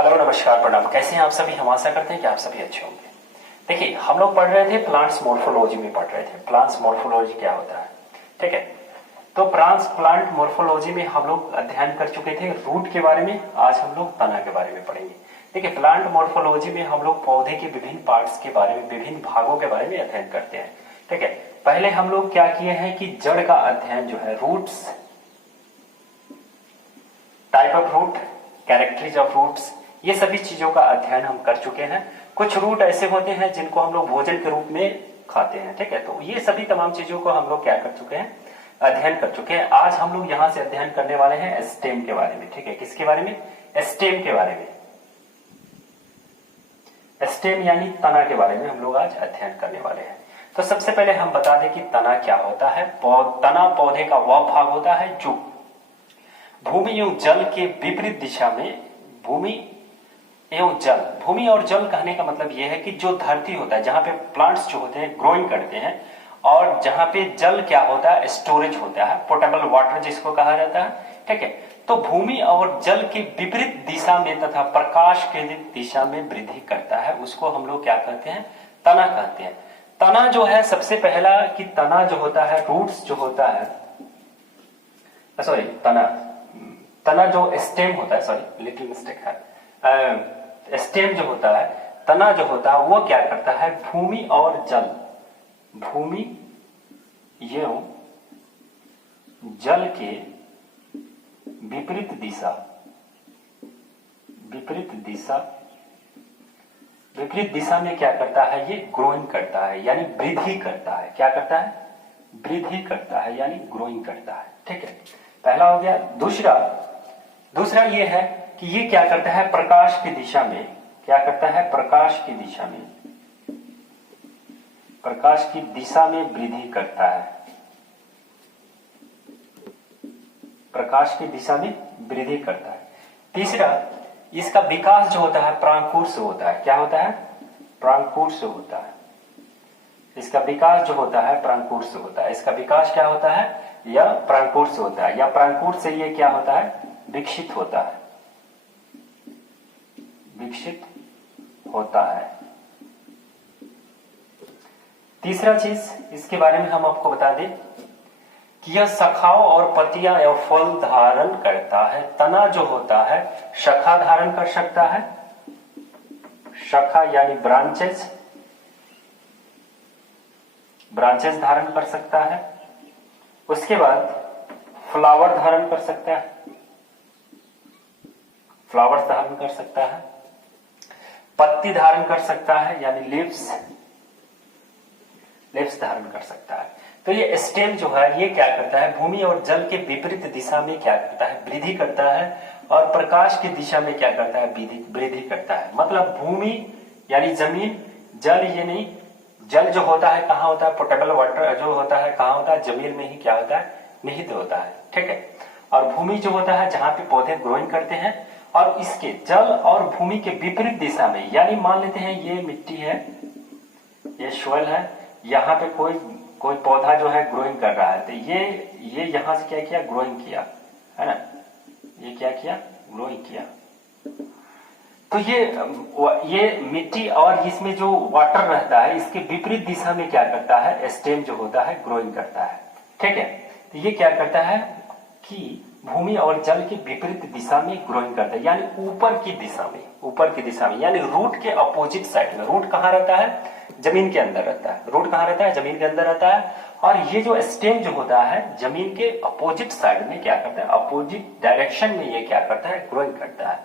Hello नमस्कार प्रणाम। कैसे हैं आप सभी? हम आशा करते हैं कि आप सभी अच्छे होंगे। देखिए, हम लोग पढ़ रहे थे प्लांट्स मोर्फोलॉजी में पढ़ रहे थे। प्लांट्स मोर्फोलॉजी क्या होता है, ठीक है। तो प्लांट मोर्फोलॉजी में हम लोग अध्ययन कर चुके थे रूट के बारे में। आज हम लोग तना के बारे में पढ़ेंगे। देखिए, प्लांट मोर्फोलॉजी में हम लोग पौधे के विभिन्न पार्ट्स के बारे में, विभिन्न भागों के बारे में अध्ययन करते हैं, ठीक है। पहले हम लोग क्या किए हैं कि जड़ का अध्ययन जो है, roots, type of root, characteristics of roots, ये सभी चीजों का अध्ययन हम कर चुके हैं। कुछ रूट ऐसे होते हैं जिनको हम लोग भोजन के रूप में खाते हैं, ठीक है। तो ये सभी तमाम चीजों को हम लोग क्या कर चुके हैं, अध्ययन कर चुके हैं। आज हम लोग यहां से अध्ययन करने वाले हैं स्टेम के बारे में, ठीक है। किसके बारे में? स्टेम के बारे में। स्टेम यानी तना के बारे में हम लोग आज अध्ययन करने वाले हैं। तो सबसे पहले हम बता दें कि तना क्या होता है। तना पौधे का वह भाग होता है जो भूमि एवं जल के विपरीत दिशा में, भूमि और जल कहने का मतलब यह है कि जो धरती होता है, जहां पे प्लांट्स जो होते हैं ग्रोइंग करते हैं, और जहां पे जल क्या होता है, स्टोरेज होता है, पोर्टेबल वाटर जिसको कहा जाता है, ठीक है। तो भूमि और जल के विपरीत दिशा में तथा प्रकाश के दिशा में वृद्धि करता है, उसको हम लोग क्या कहते हैं, तना कहते हैं। तना जो है, सबसे पहला कि तना जो होता है, रूट्स जो होता है, सॉरी तना जो स्टेम होता है, सॉरी लिटिल मिस्टेक है, स्टेम जो होता है, तना जो होता है, वो क्या करता है, भूमि और जल, भूमि एवं जल के विपरीत दिशा में क्या करता है, ये ग्रोइंग करता है, यानी वृद्धि करता है। क्या करता है? वृद्धि करता है, यानी ग्रोइंग करता है, ठीक है। पहला हो गया। दूसरा ये है कि ये क्या करता है, प्रकाश की दिशा में, क्या करता है, प्रकाश की दिशा में वृद्धि करता है, प्रकाश की दिशा में वृद्धि करता है। तीसरा, इसका विकास जो होता है प्रांकुर से होता है। क्या होता है? प्रांकुर से होता है। इसका विकास जो होता है प्रांकुर से होता है। इसका विकास क्या होता है? यह प्रांकुर से होता है, या प्रांकुर से ये क्या होता है, विकसित होता है, विकसित होता है। तीसरा चीज इसके बारे में हम आपको बता दें कि यह शाखाओं और पत्तियां एवं फल धारण करता है। तना जो होता है शाखा धारण कर सकता है, शाखा यानी ब्रांचेस धारण कर सकता है। उसके बाद फ्लावर धारण कर सकता है, फ्लावर्स धारण कर सकता है। पत्ती धारण कर सकता है, यानी लिव्स धारण कर सकता है। तो ये स्टेम जो है, ये क्या करता है, भूमि और जल के विपरीत दिशा में क्या करता है, वृद्धि करता है, और प्रकाश की दिशा में क्या करता है, वृद्धि करता है। मतलब भूमि यानी जमीन, जल ये नहीं, जल जो होता है कहाँ होता है, पोर्टेबल वाटर जो होता है कहाँ होता है, जमीन में ही क्या होता है, निहित होता है, ठीक है। और भूमि जो होता है जहां पे पौधे ग्रोइंग करते हैं, और इसके जल और भूमि के विपरीत दिशा में, यानी मान लेते हैं ये मिट्टी है, ये सोइल है, यहाँ पे कोई पौधा जो है ग्रोइंग कर रहा है, तो ये यहां से क्या किया, ग्रोइंग किया, है ना, ये क्या किया, ग्रोइंग किया। तो ये मिट्टी और इसमें जो वाटर रहता है, इसके विपरीत दिशा में क्या करता है, स्टेम जो होता है ग्रोइंग करता है, ठीक है। तो ये क्या करता है कि भूमि और जल के विपरीत दिशा में ग्रोइंग करता है, यानी ऊपर की दिशा में, यानी रूट के अपोजिट साइड में। रूट कहाँ रहता है? जमीन के अंदर रहता है। रूट कहाँ रहता है? जमीन के अंदर रहता है। और ये जो स्टेम जो होता है, जमीन के अपोजिट साइड में क्या करता है, अपोजिट डायरेक्शन में ये क्या करता है, ग्रोइंग करता है।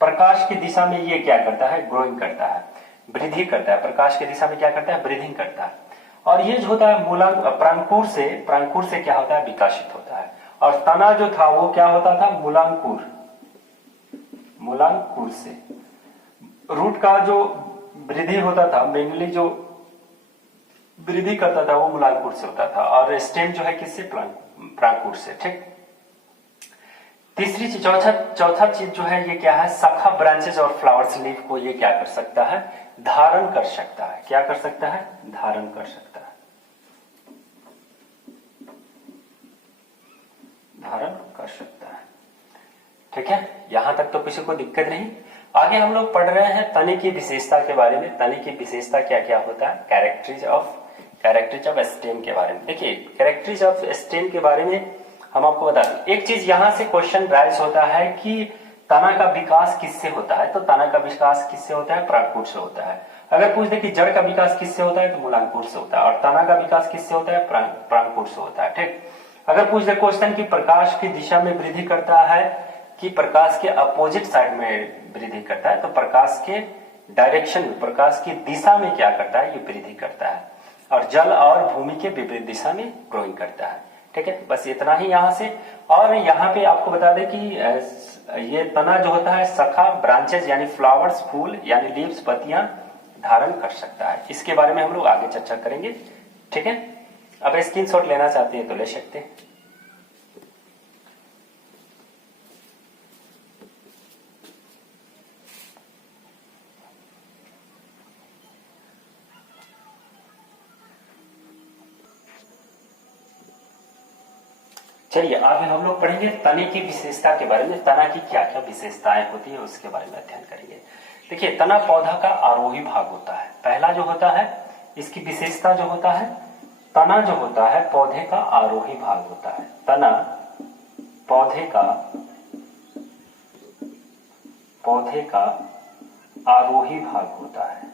प्रकाश की दिशा में ये क्या करता है, ग्रोइंग करता है, वृद्धि करता है। प्रकाश की दिशा में क्या करता है, ब्रीदिंग करता है। और ये जो होता है प्रांकुर से क्या होता है, विकसित होता है। और तना जो था वो क्या होता था, मूलांकुर से। रूट का जो वृद्धि होता था, मेनली जो वृद्धि करता था वो मूलांकुर से होता था, और स्टेम जो है किससे, प्रांकुर से, ठीक। तीसरी चीज, चौथा चीज जो है ये क्या है, शाखा, ब्रांचेस और फ्लावर्स, लीफ को ये क्या कर सकता है, धारण कर सकता है। क्या कर सकता है, धारण कर सकता है, धारण कर सकता है, ठीक है। यहां तक तो किसी को दिक्कत नहीं। आगे हम लोग पढ़ रहे हैं तने की विशेषता के बारे में। तने की विशेषता क्या क्या होता है, कैरेक्टरिज ऑफ स्टेम के बारे में। देखिए कैरेक्टरिज ऑफ स्टेम के बारे में हम आपको बता दें। एक चीज यहां से क्वेश्चन राइज होता है कि तना का विकास किससे होता है, तो तना का विकास किससे होता है, परागपुट से होता है। अगर पूछ दे कि जड़ का विकास किससे होता है, तो मूलांकुर से होता है। और तना का विकास किससे होता है, परागपुट से होता है। ठीक। अगर पूछ दे क्वेश्चन की प्रकाश की दिशा में वृद्धि करता है कि प्रकाश के अपोजिट साइड में वृद्धि करता है, तो प्रकाश के डायरेक्शन में, प्रकाश की दिशा में क्या करता है, ये वृद्धि करता है। और जल और भूमि के विपरीत दिशा में ग्रोइंग करता है। ठीक है, बस इतना ही यहां से। और यहाँ पे आपको बता दें कि ये तना जो होता है शाखा, ब्रांचेस यानी फ्लावर्स, फूल यानी लीव्स, पत्तियां धारण कर सकता है। इसके बारे में हम लोग आगे चर्चा करेंगे। ठीक है, अब स्क्रीनशॉट लेना चाहते हैं तो ले सकते हैं। चलिए आगे हम लोग पढ़ेंगे तने की विशेषता के बारे में। तना की क्या क्या विशेषताएं होती है उसके बारे में अध्ययन करेंगे। देखिए तना पौधा का आरोही भाग होता है। पहला जो होता है इसकी विशेषता जो होता है, तना जो होता है पौधे का आरोही भाग होता है। तना पौधे का आरोही भाग होता है।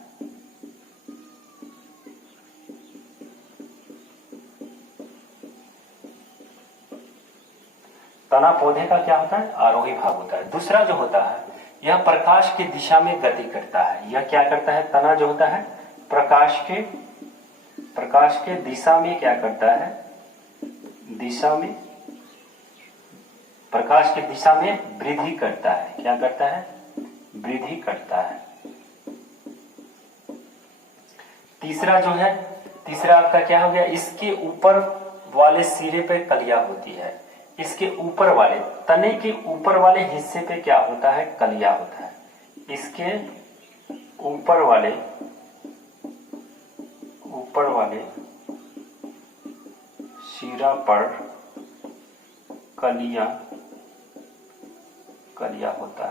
तना पौधे का क्या होता है, आरोही भाग होता है। दूसरा जो होता है यह प्रकाश की दिशा में गति करता है। यह क्या करता है, तना जो होता है प्रकाश के दिशा में क्या करता है, प्रकाश की दिशा में वृद्धि करता है। क्या करता है, वृद्धि करता है। तीसरा जो है, तीसरा आपका क्या हो गया, इसके ऊपर वाले सिरे पे कलियां होती है। इसके ऊपर वाले, तने के ऊपर वाले हिस्से पे क्या होता है, कलिया होता है। इसके ऊपर वाले सिरा पर कलिया होता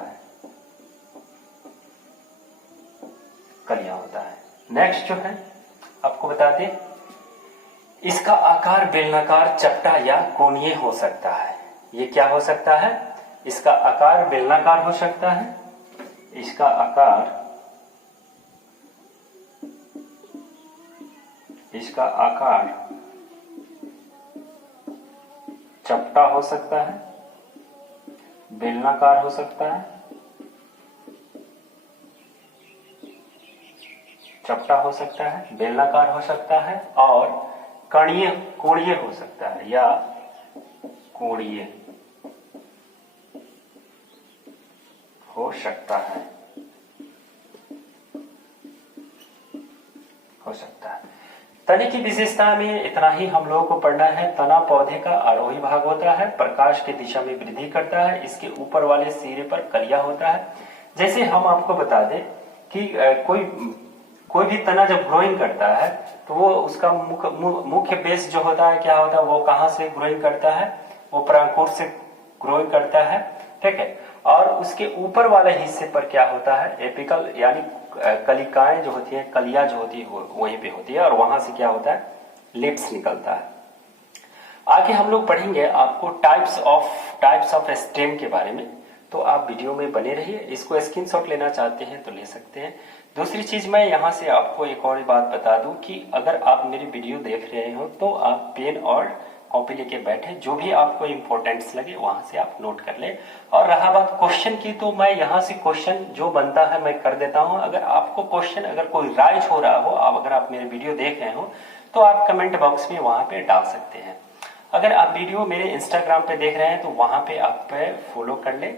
है। नेक्स्ट जो है आपको बता दें, इसका आकार बेलनाकार, चपटा या कोणीय हो सकता है। ये क्या हो सकता है, इसका आकार बेलनाकार हो सकता है, इसका आकार चपटा हो सकता है, बेलनाकार हो सकता है, चपटा हो सकता है, बेलनाकार हो सकता है और कोणीय हो सकता है या कोणीय हो सकता है। तने की विशेषता में इतना ही हम लोगों को पढ़ना है। तना पौधे का आरोही भाग होता है, प्रकाश की दिशा में वृद्धि करता है, इसके ऊपर वाले सिरे पर कलिया होता है। जैसे हम आपको बता दें कि कोई भी तना जब ग्रोइंग करता है तो वो उसका मुख्य बेस जो होता है क्या होता है, वो कहां से ग्रोइंग करता है, वो परागकोश से ग्रोइंग करता है। ठीक है, और उसके ऊपर वाले हिस्से पर क्या होता है, एपिकल यानी कलिकाएं जो होती है, कलियां जो होती है वहीं पे होती है और वहां से क्या होता है, लिप्स निकलता है। आगे हम लोग पढ़ेंगे आपको टाइप्स ऑफ स्टेम के बारे में, तो आप वीडियो में बने रहिए। इसको स्क्रीनशॉट लेना चाहते हैं तो ले सकते हैं। दूसरी चीज मैं यहाँ से आपको एक और बात बता दूं कि अगर आप मेरी वीडियो देख रहे हो तो आप पेन और कॉपी लेके बैठे, जो भी आपको इम्पोर्टेंट्स लगे वहां से आप नोट कर ले। और रहा बात क्वेश्चन की, तो मैं यहाँ से क्वेश्चन जो बनता है मैं कर देता हूँ। अगर आपको क्वेश्चन अगर कोई राइज हो रहा हो, अगर आप मेरे वीडियो देख रहे हो तो आप कमेंट बॉक्स में वहां पे डाल सकते हैं। अगर आप वीडियो मेरे इंस्टाग्राम पे देख रहे हैं तो वहां पे आप फॉलो कर ले।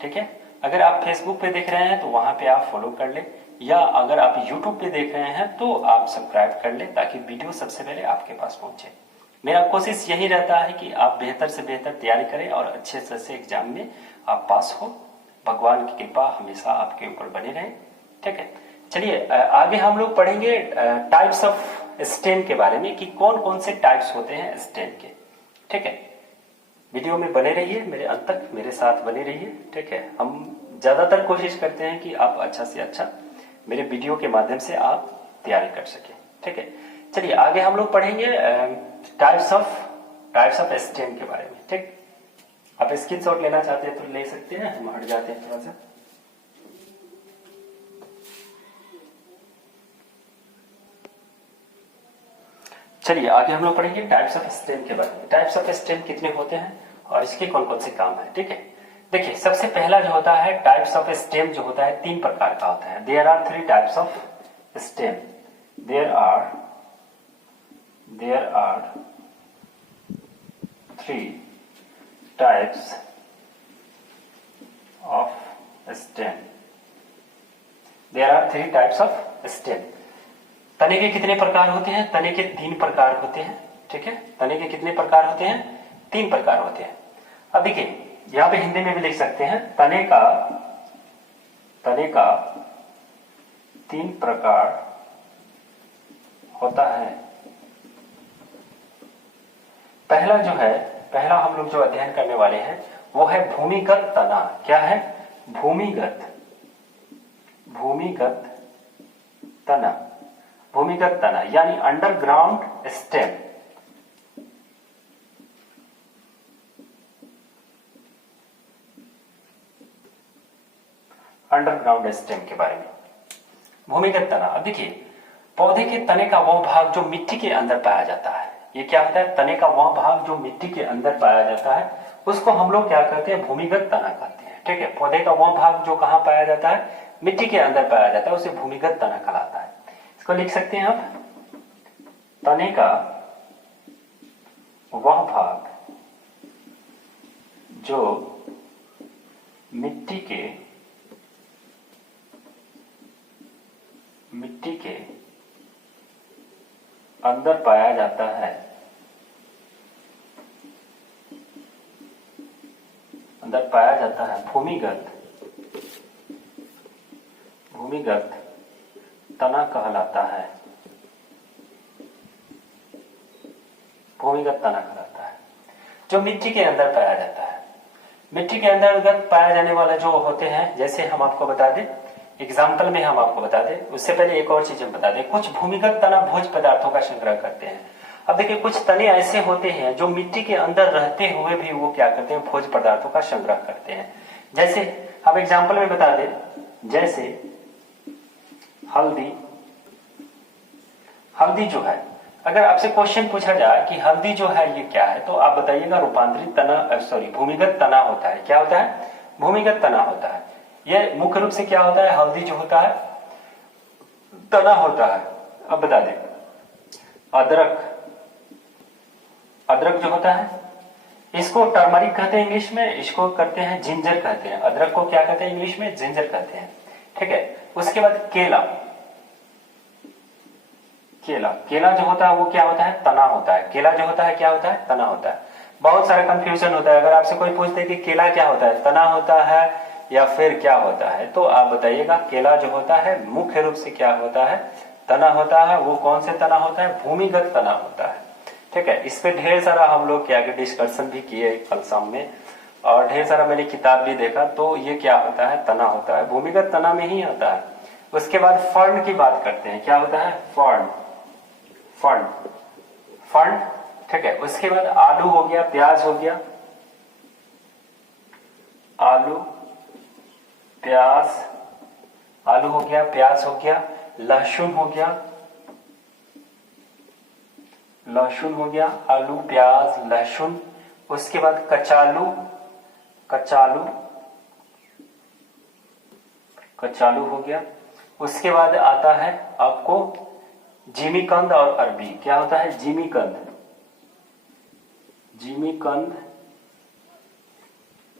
ठीक है, अगर आप फेसबुक पे देख रहे हैं तो वहां पे आप फॉलो कर ले, या अगर आप यूट्यूब पे देख रहे हैं तो आप सब्सक्राइब कर ले, ताकि वीडियो सबसे पहले आपके पास पहुंचे। मेरा कोशिश यही रहता है कि आप बेहतर से बेहतर तैयारी करें और अच्छे से एग्जाम में आप पास हो। भगवान की कृपा हमेशा आपके ऊपर बने रहे। ठीक है, चलिए आगे हम लोग पढ़ेंगे टाइप्स ऑफ स्टेम के बारे में, कि कौन कौन से टाइप्स होते हैं स्टेम के। ठीक है, वीडियो में बने रहिए, मेरे अंत तक मेरे साथ बने रहिए। ठीक है, हम ज्यादातर कोशिश करते हैं कि आप अच्छा से अच्छा मेरे वीडियो के माध्यम से आप तैयारी कर सकें। ठीक है, चलिए आगे हम लोग पढ़ेंगे टाइप्स ऑफ स्टेम के बारे में। ठीक, आप स्क्रीनशॉट लेना चाहते हैं तो ले सकते हैं, हम हट जाते हैं थोड़ा सा। चलिए आगे हम लोग पढ़ेंगे टाइप्स ऑफ स्टेम के बारे में। टाइप्स ऑफ स्टेम कितने होते हैं और इसके कौन कौन से काम है। ठीक है, देखिए सबसे पहला जो होता है टाइप्स ऑफ स्टेम जो होता है 3 प्रकार का होता है। There are 3 types of stem. There are 3 types of stem. There are 3 types of stem. तने के कितने प्रकार होते हैं? तने के 3 प्रकार होते हैं। ठीक है, तने के कितने प्रकार होते हैं? 3 प्रकार होते हैं। अब देखिए यहां पे हिंदी में भी लिख सकते हैं, तने का 3 प्रकार होता है। पहला हम लोग जो अध्ययन करने वाले हैं वो है भूमिगत तना। क्या है? भूमिगत तना यानी अंडरग्राउंड स्टेम। अंडरग्राउंड स्टेम के बारे में, भूमिगत तना। अब देखिए पौधे के तने का वह भाग जो मिट्टी के अंदर पाया जाता है, ये क्या होता है? तने का वह भाग जो मिट्टी के अंदर पाया जाता है उसको हम लोग क्या कहते हैं? भूमिगत तना कहते हैं। ठीक है, पौधे का वह भाग जो कहां पाया जाता है? मिट्टी के अंदर पाया जाता है, उसे भूमिगत तना कहलाता है। इसको लिख सकते हैं आप, तने का वह भाग जो मिट्टी के अंदर पाया जाता है, भूमिगत तना कहलाता है। भूमिगत तना कहलाता है जो मिट्टी के अंदर पाया जाता है। मिट्टी के अंतर्गत पाया जाने वाला जो होते हैं, जैसे हम आपको बता दें, एग्जाम्पल में हम आपको बता दें, उससे पहले एक और चीज हम बता दें। कुछ भूमिगत तना भोज्य पदार्थों का संग्रह करते हैं। अब देखिए कुछ तने ऐसे होते हैं जो मिट्टी के अंदर रहते हुए भी वो क्या करते हैं? भोज्य पदार्थों का संग्रह करते हैं। जैसे हम एग्जाम्पल में बता दें, जैसे हल्दी जो है, अगर आपसे क्वेश्चन पूछा जाए कि हल्दी जो है ये क्या है, तो आप बताइएगा रूपांतरित तना, भूमिगत तना होता है। क्या होता है? भूमिगत तना होता है। ये मुख्य रूप से क्या होता है? हल्दी जो होता है तना होता है। अब बता दें, अदरक जो होता है इसको टर्मरिक कहते हैं इंग्लिश में, इसको करते हैं जिंजर कहते हैं। अदरक को क्या कहते हैं इंग्लिश में? जिंजर कहते हैं। ठीक है, उसके बाद केला जो होता है वो क्या होता है? तना होता है। केला जो होता है क्या होता है? तना होता है। बहुत सारा कंफ्यूजन होता है, अगर आपसे कोई पूछते कि केला क्या होता है, तना होता है या फिर क्या होता है, तो आप बताइएगा केला जो होता है मुख्य रूप से क्या होता है? तना होता है। वो कौन से तना होता है? भूमिगत तना होता है। ठीक है, इस पे ढेर सारा हम लोग क्या डिस्कशन भी किए कल शाम में, और ढेर सारा मैंने किताब भी देखा। तो ये क्या होता है? तना होता है, भूमिगत तना में ही आता है। उसके बाद फर्न की बात करते हैं। क्या होता है? फर्न। ठीक है, उसके बाद आलू हो गया, प्याज हो गया, आलू हो गया, प्याज हो गया, लहसुन हो गया, आलू, प्याज, लहसुन। उसके बाद कचालू हो गया। उसके बाद आता है आपको जिमीकंद और अरबी। क्या होता है? जिमीकंद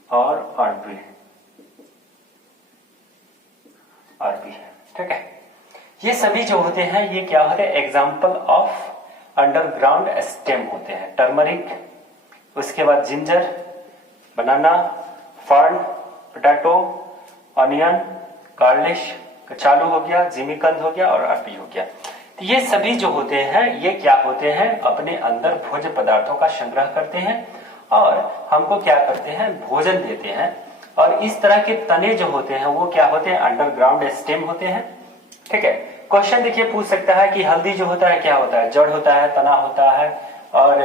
और अरबी। ठीक है, ये सभी जो होते हैं ये क्या होते हैं? एग्जाम्पल ऑफ अंडरग्राउंड स्टेम होते हैं। टर्मरिक, उसके बाद जिंजर, बनाना, फर्न, पोटैटो, ऑनियन, गार्लिश, कचालू हो गया, जिमीकंद हो गया और अरबी हो गया। तो ये सभी जो होते हैं ये क्या होते हैं? अपने अंदर भोज्य पदार्थों का संग्रह करते हैं और हमको क्या करते हैं? भोजन देते हैं। और इस तरह के तने जो होते हैं वो क्या होते हैं, अंडरग्राउंड स्टेम होते हैं। ठीक है, क्वेश्चन देखिए पूछ सकता है कि हल्दी जो होता है क्या होता है, जड़ होता है, तना होता है, और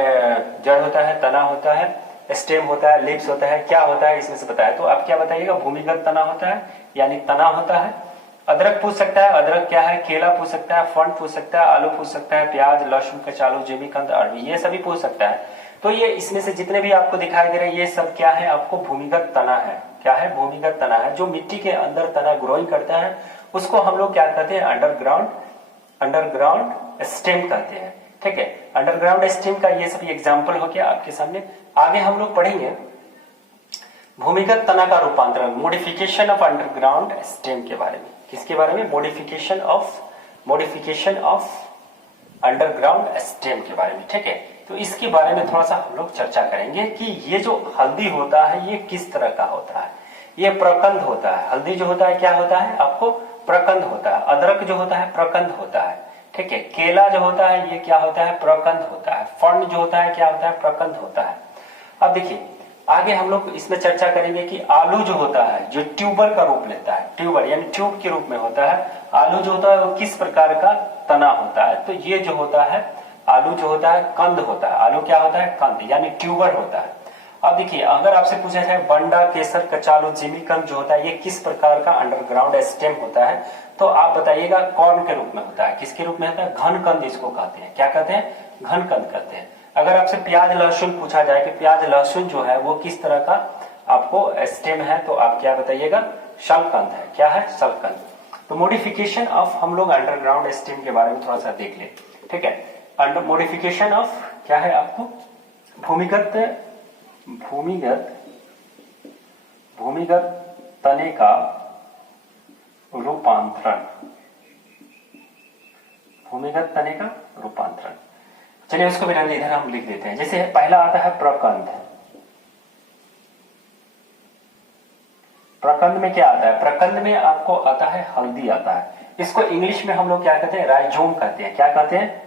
जड़ होता है, तना होता है, स्टेम होता है, लिप्स होता है, क्या होता है इसमें से बताया। तो आप क्या बताइएगा, भूमिगत तना होता है यानी तना होता है। अदरक पूछ सकता है, अदरक क्या है, केला पूछ सकता है, फंड पूछ सकता है, आलू पूछ सकता है, प्याज, लहसुन, कचालू, जिमीकंद, अरबी, ये सभी पूछ सकता है। तो ये इसमें से जितने भी आपको दिखाई दे रहे हैं ये सब क्या है, आपको भूमिगत तना है। क्या है, भूमिगत तना है। जो मिट्टी के अंदर तना ग्रोइंग करता है उसको हम लोग क्या कहते हैं, अंडरग्राउंड स्टेम कहते हैं। ठीक है, अंडरग्राउंड स्टेम का ये सभी एग्जाम्पल हो गया आपके सामने। आगे हम लोग पढ़ेंगे भूमिगत तना का रूपांतरण, मॉडिफिकेशन ऑफ अंडरग्राउंड स्टेम के बारे में। किसके बारे में, मॉडिफिकेशन ऑफ अंडरग्राउंड स्टेम के बारे में। ठीक है, तो इसके बारे में थोड़ा सा हम लोग चर्चा करेंगे कि ये जो हल्दी होता है ये किस तरह का होता है। ये प्रकंद होता है। हल्दी जो होता है क्या होता है, आपको प्रकंद होता है। अदरक जो होता है प्रकंद होता है। ठीक है, केला जो होता है ये क्या होता है, प्रकंद होता है। फंड जो होता है क्या होता है, प्रकंद होता है। अब देखिए आगे हम लोग इसमें चर्चा करेंगे कि आलू जो होता है जो ट्यूबर का रूप लेता है, ट्यूबर यानी ट्यूब के रूप में होता है। आलू जो होता है वो किस प्रकार का तना होता है, तो ये जो होता है आलू जो होता है कंद होता है। आलू क्या होता है, कंद यानी ट्यूबर होता है। अब देखिए अगर आपसे पूछा जाए बंडा, केसर, कचालू, जिमीकंद जो होता है ये किस प्रकार का अंडरग्राउंड स्टेम होता है, तो आप बताइएगा कॉर्न के रूप में होता है। किसके रूप में होता है, घन कंद इसको कहते हैं। क्या कहते हैं, घन कंद कहते हैं। अगर आपसे प्याज लहसुन पूछा जाए कि प्याज लहसुन जो है वो किस तरह का आपको स्टेम है, तो आप क्या बताइएगा, शलकंद है। क्या है, शलकंद। तो मॉडिफिकेशन ऑफ हम लोग अंडरग्राउंड स्टेम के बारे में थोड़ा सा देख ले। ठीक है, अंडर मॉडिफिकेशन ऑफ क्या है, आपको भूमिगत तने का रूपांतरण, भूमिगत तने का रूपांतरण। चलिए उसको भी इधर हम लिख देते हैं। जैसे पहला आता है प्रकंद। प्रकंद में क्या आता है, प्रकंद में आपको आता है हल्दी आता है। इसको इंग्लिश में हम लोग क्या कहते हैं, राइजोम कहते हैं। क्या कहते हैं,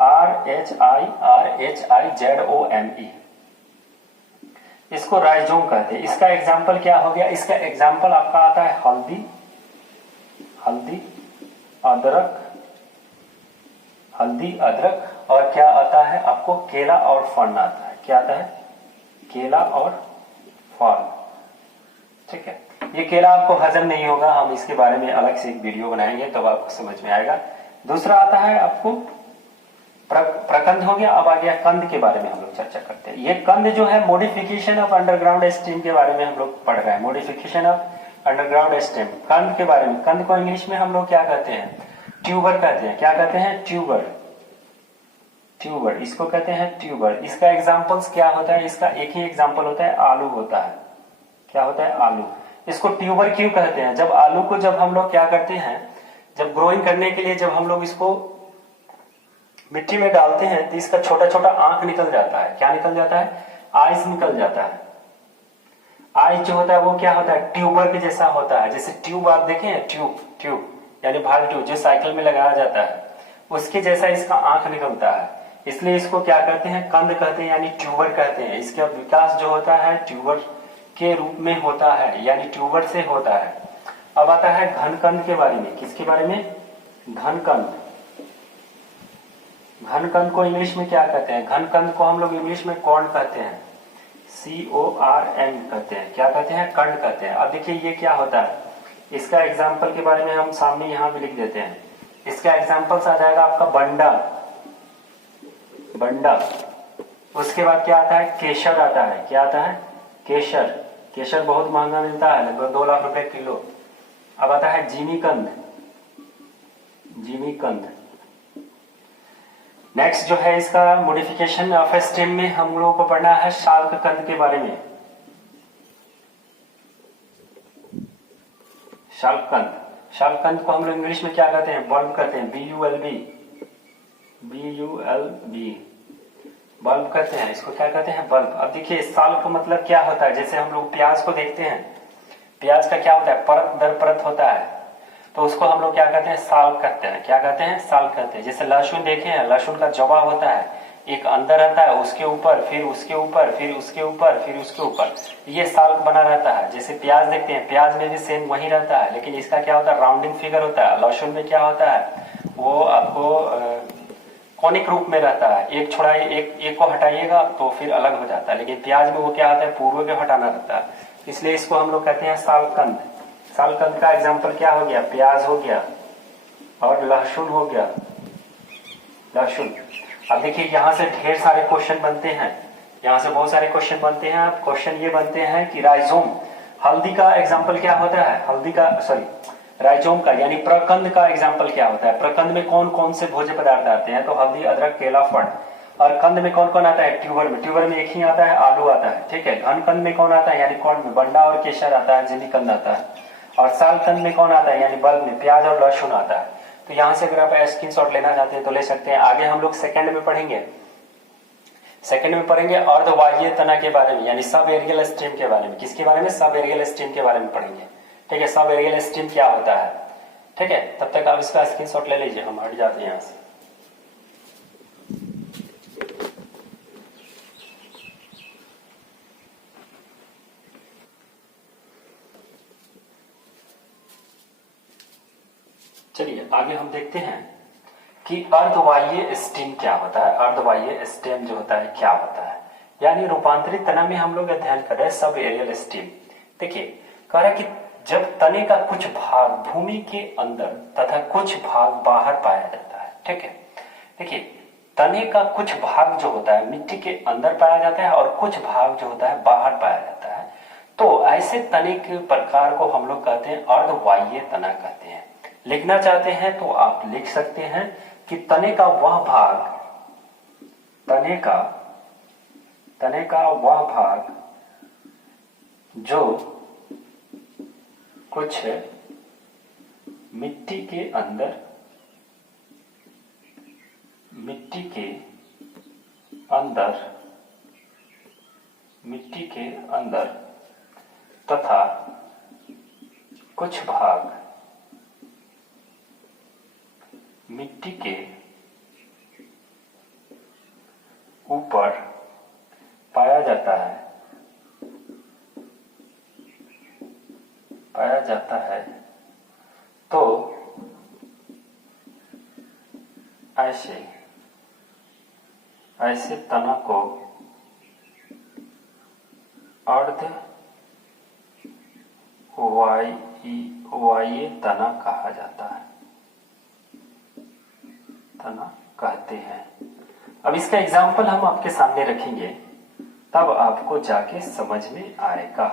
RHIZOME, इसको राइजोम कहते हैं। इसका एग्जाम्पल क्या हो गया, इसका एग्जाम्पल आपका आता है हल्दी, अदरक, और क्या आता है आपको, केला और फल आता है। क्या आता है, केला और फल। ठीक है, ये केला आपको हजम नहीं होगा, हम इसके बारे में अलग से एक वीडियो बनाएंगे तब आपको समझ में आएगा। दूसरा आता है आपको प्रकंद हो गया। अब आ गया कंद के बारे में हम लोग चर्चा करते हैं। ये कंद जो है मॉडिफिकेशन ऑफ अंडरग्राउंड स्टेम के बारे में हम लोग पढ़ रहे हैं। मॉडिफिकेशन ऑफ अंडरग्राउंड स्टेम, कंद के बारे में। कंद को इंग्लिश में हम लोग क्या कहते हैं, ट्यूबर कहते हैं। क्या कहते हैं, ट्यूबर, इसको कहते हैं ट्यूबर। इसका एग्जाम्पल्स क्या होता है, इसका एक ही एग्जाम्पल होता है, आलू होता है। क्या होता है, आलू। इसको ट्यूबर क्यों कहते हैं, जब आलू को जब हम लोग क्या करते हैं, जब ग्रोइंग करने के लिए जब हम लोग इसको मिट्टी में डालते हैं तो इसका छोटा छोटा आंख निकल जाता है। क्या निकल जाता है, आइस निकल जाता है। आइस जो होता है वो क्या होता है, ट्यूबर के जैसा होता है। जैसे ट्यूब आप देखें, ट्यूब यानी भाल ट्यूब जो साइकिल में लगाया जाता है, उसके जैसा इसका आंख निकलता है। इसलिए इसको क्या कहते हैं, कंद कहते हैं यानी ट्यूबर कहते हैं। इसका विकास जो होता है ट्यूबर के रूप में होता है यानी ट्यूबर से होता है। अब आता है घनकंद के बारे में। किसके बारे में, घनकंद। घनकंद को इंग्लिश में क्या कहते हैं, घनकंद को हम लोग इंग्लिश में कॉर्न कहते हैं, CORN कहते हैं। क्या कहते हैं, कर्ण कहते हैं। अब देखिए ये क्या होता है, इसका एग्जाम्पल के बारे में हम सामने यहां भी लिख देते हैं। इसका एग्जाम्पल्स आ जाएगा आपका बंडा। उसके बाद क्या आता है, केसर आता है। क्या आता है, केसर बहुत महंगा मिलता है, लगभग 2 लाख रुपए किलो। अब आता है जिमीकंद। नेक्स्ट जो है इसका मॉडिफिकेशन ऑफ स्टेम में हम लोगों को पढ़ना है शाल्ककंद के बारे में। शाल्ककंद को हम लोग इंग्लिश में क्या कहते हैं, बल्ब कहते हैं, BULB, बल्ब कहते हैं। इसको क्या कहते हैं, बल्ब। अब देखिए साल का मतलब क्या होता है, जैसे हम लोग प्याज को देखते हैं, प्याज का क्या होता है, परत दर परत होता है, तो उसको हम लोग क्या कहते हैं, साल कहते हैं। क्या कहते हैं, साल कहते हैं। जैसे लहसुन देखे हैं, लहसुन का जवा होता है, एक अंदर रहता है, उसके ऊपर, फिर उसके ऊपर, फिर उसके ऊपर, फिर उसके ऊपर, ये साल्क बना रहता है। जैसे प्याज देखते हैं, प्याज में भी सेम वही रहता है, लेकिन इसका क्या होता है, राउंडिंग फिगर होता है। लहसुन में क्या होता है, वो आपको कॉनिक रूप में रहता है, एक छोड़ाई, एक को हटाइएगा तो फिर अलग हो जाता है, लेकिन प्याज में वो क्या होता है, पूर्व को हटाना रहता है, इसलिए इसको हम लोग कहते हैं सालकंद। सालकंद का एग्जाम्पल क्या हो गया, प्याज हो गया और लहसुन हो गया, लहसुन। अब देखिए यहां से ढेर सारे क्वेश्चन बनते हैं, यहां से बहुत सारे क्वेश्चन बनते हैं। अब क्वेश्चन ये बनते हैं कि राइजोम, हल्दी का एग्जाम्पल क्या होता है, हल्दी का सॉरी राइजोम का यानी प्रकंद का एग्जाम्पल क्या होता है, प्रकंद में कौन कौन से भोज्य पदार्थ आते हैं, तो हल्दी, अदरक, केला, फल। और कंद में कौन कौन आता है, ट्यूबर में, ट्यूबर में एक ही आता है, आलू आता है, ठीक है। घन कंद में कौन आता है, यानी कौन में बंडा और केसर आता है, जिमी कंद आता है। और साल कंद में कौन आता है, यानी बल्ब में प्याज और लहसुन आता है। तो यहां से अगर आप स्क्रीनशॉट लेना चाहते हैं तो ले सकते हैं। आगे हम लोग सेकंड में पढ़ेंगे, सेकंड में पढ़ेंगे अर्धवाह्य तना के बारे में, यानी सब एरियल स्ट्रीम के बारे में। किसके बारे में, सब एरियल स्ट्रीम के बारे में पढ़ेंगे, ठीक है। सब एरियल स्ट्रीम क्या होता है, ठीक है। तब तक आप इसका स्क्रीनशॉट ले लीजिए, हम हट जाते हैं यहां से। चलिए आगे हम देखते हैं कि अर्धवाह्य स्टेम क्या होता है। अर्धवाह्य स्टेम जो होता है क्या होता है, यानी रूपांतरित तना में हम लोग अध्ययन कर रहे हैं सब एरियल स्टेम। देखिए कह रहा है कि जब तने का कुछ भाग भूमि के अंदर तथा कुछ भाग बाहर पाया जाता है, ठीक है। देखिए तने का कुछ भाग जो होता है मिट्टी के अंदर पाया जाता है और कुछ भाग जो होता है बाहर पाया जाता है, तो ऐसे तने के प्रकार को हम लोग कहते हैं अर्धवाह्य तना कहते हैं। लिखना चाहते हैं तो आप लिख सकते हैं कि तने का वह भाग, तने का वह भाग जो कुछ मिट्टी के अंदर तथा कुछ भाग मिट्टी के ऊपर पाया जाता है, तो ऐसे तना को अर्धवाह्य तना कहा जाता है, तना कहते हैं। अब इसका एग्जाम्पल हम आपके सामने रखेंगे, तब आपको जाके समझ में आएगा।